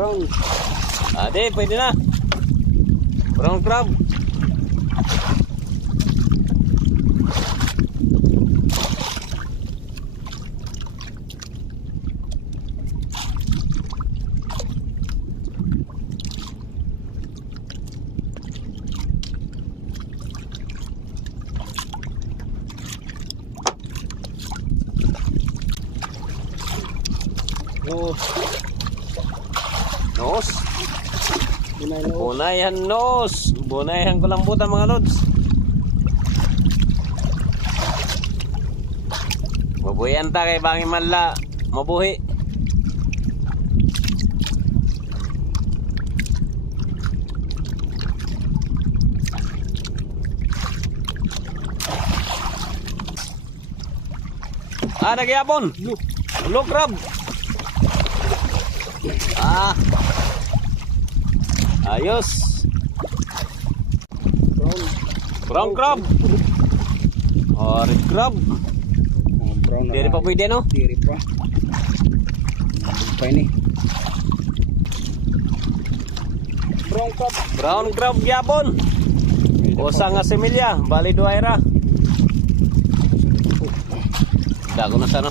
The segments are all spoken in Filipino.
Brown. Ade, pwede na. Brown crab. Nos. Nos. Bunay nos. Bunayan nos. Bunayan ko lang buta mga lods. Mabuhian ta kay bangi manla. Mabuhi. Nagyapon. Blue crab. Ayos. Brown crab. Red crab. Brown na. Diri pa pwede no? Diri pa. Pa ini. Brown crab. Brown crab gyapon. Usa nga semilya, bali duayra. Dago na sa no.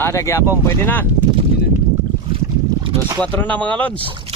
Gyapon, pwede na. 2-4 na mga lods.